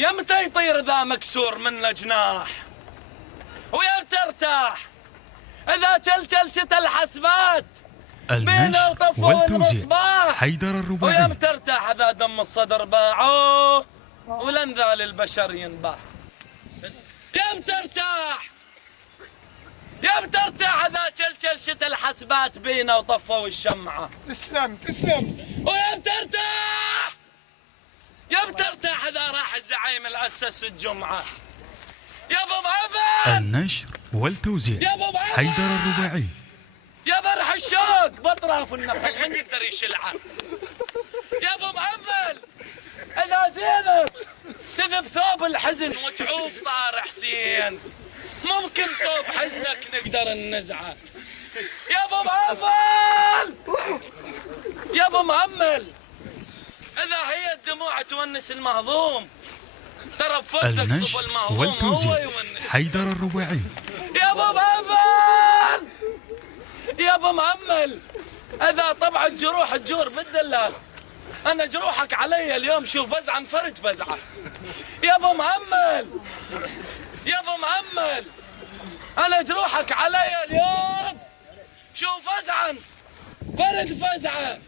يمتى يطير ذا مكسور منه جناح، ويمتى ارتاح إذا جلجلشت الحسبات النشر والتوزيع حيدر الرباعي. ويمتى ارتاح إذا دم الصدر باعوه ولن ذا للبشر ينباع. يمتى ارتاح إذا جلجلشت الحسبات بينا وطفوا الشمعة. تسلم. يمتى ارتاح إذا راح الزعيم الأسس الجمعة. يا ابو محمد النشر والتوزيع حيدر الرباعي. يا برح الشوق بطراف النفق من يقدر يشلعه. يا ابو محمد اذا زينب تذب ثوب الحزن وتعوف طار حسين، ممكن ثوب حزنك نقدر ننزعه. يا ابو مهمل اذا هي الدموع تونس المهضوم، ترى بفردك صف المهضوم هو يونس. حيدر الرباعي. يا ابو مهمل اذا طبعت جروح الجور بالدلال، انا جروحك علي اليوم شوف فزعه انفرد فزعه. يا ابو مهمل انا جروحك علي اليوم شوف فزعه فرد فزعه.